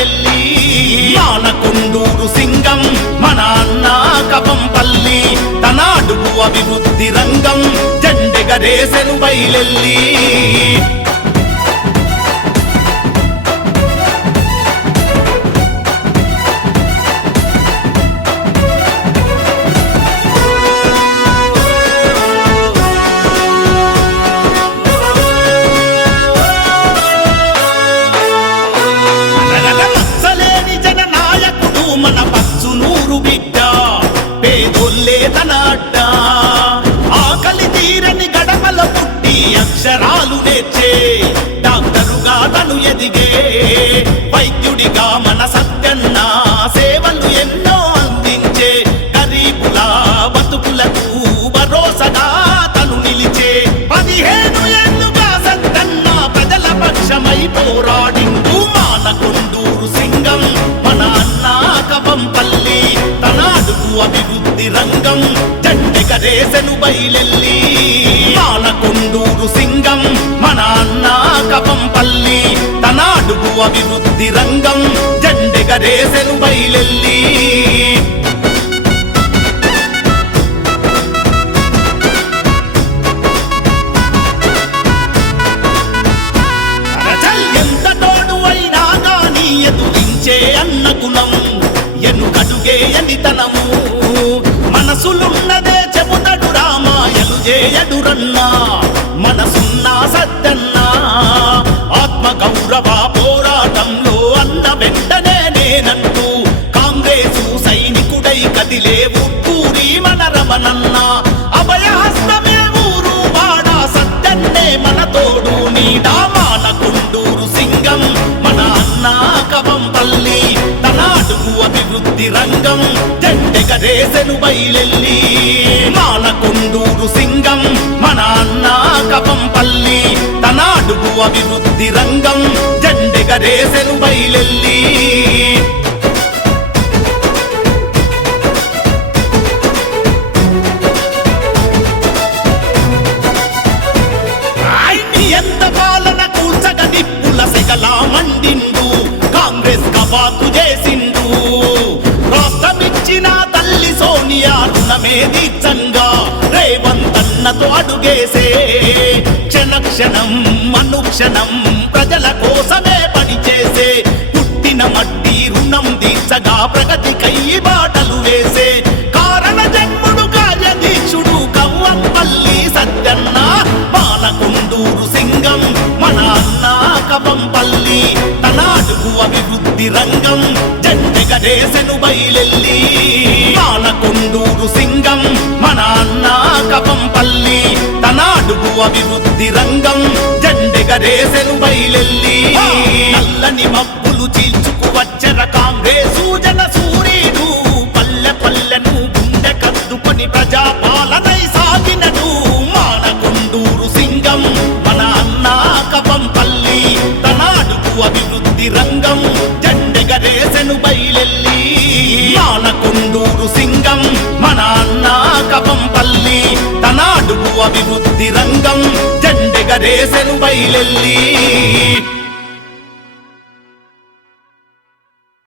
ఎల్లి నానకొండూరు సింగం మన అన్నా కపం పల్లి తనాడు అభివృద్ధి రంగం జెండెగరేసెను బయలెల్లి. మన పచ్చు నూరు బిడ్డ పేదొల్లే తన అడ్డ ఆకలి తీరని గడపల పుట్టి అక్షరాలు నేర్చే డాక్టరుగా తను ఎదిగే వైద్యుడిగా మన సత్య అభివృద్ధి రంగం జండెగరేసెను బయలెల్లి మానకొండూరు సింగం మన అన్న కవంపల్లి తన అడుగు అభివృద్ధి రంగం జండెగరేసెను బయలెల్లి. ప్రజల్ ఎంత తోడు అయినా మనసులున్నదే చెబుతడు రామాయలు చేయడురన్నా మనసున్నా సద్దన్నా. ఆత్మ గౌరవ పోరాటంలో అన్న వెంటనే నేనంటూ కాంగ్రెసు సైనికుడై కదిలే ఉట్టూరి మన రమణన్న అభయహస్తమే ఊరు వాడ సద్దన్నే మన తోడు నీడా మన మానకుండూరు సింగం. మన అన్న కవంపల్లి తన అడుగు అభివృద్ధి రంగం. జండెగరేసెను బయలెల్లి మానకొండూరు సింగం మన అన్న కవంపల్లి తన అడుగు అభివృద్ధి రంగం జండెగరేసెను బయలెల్లి. అనేది చంగా. రేవంతన్నతో అడుగేసే. క్షణక్షణం అనుక్షణం ప్రజల కోసమే పనిచేసే. పుట్టిన మట్టి రుణం దీక్షగా ప్రగతికై బాటలు వేసే. కారణ జన్ముడు కార్యదీక్షుడు కవ్వంపల్లి సత్యన్న పాలకొండూరు సింగం మన అన్న కవంపల్లి తన అడుగు అభివృద్ధి రంగం. జండెగరేసెను బయలెల్లి పాలకొండూరు సింగం మన అన్న కవంపల్లి తన అడుగు అభివృద్ధి రంగం జండెగరేసెను బయలెల్లి. నల్లని మబ్బులు చీల్చుకు మానకొండూరు సింగం మన అన్న కవంపల్లి తన అడుగు అభివృద్ధి రంగం జండెగరేసెను బయలెల్లి.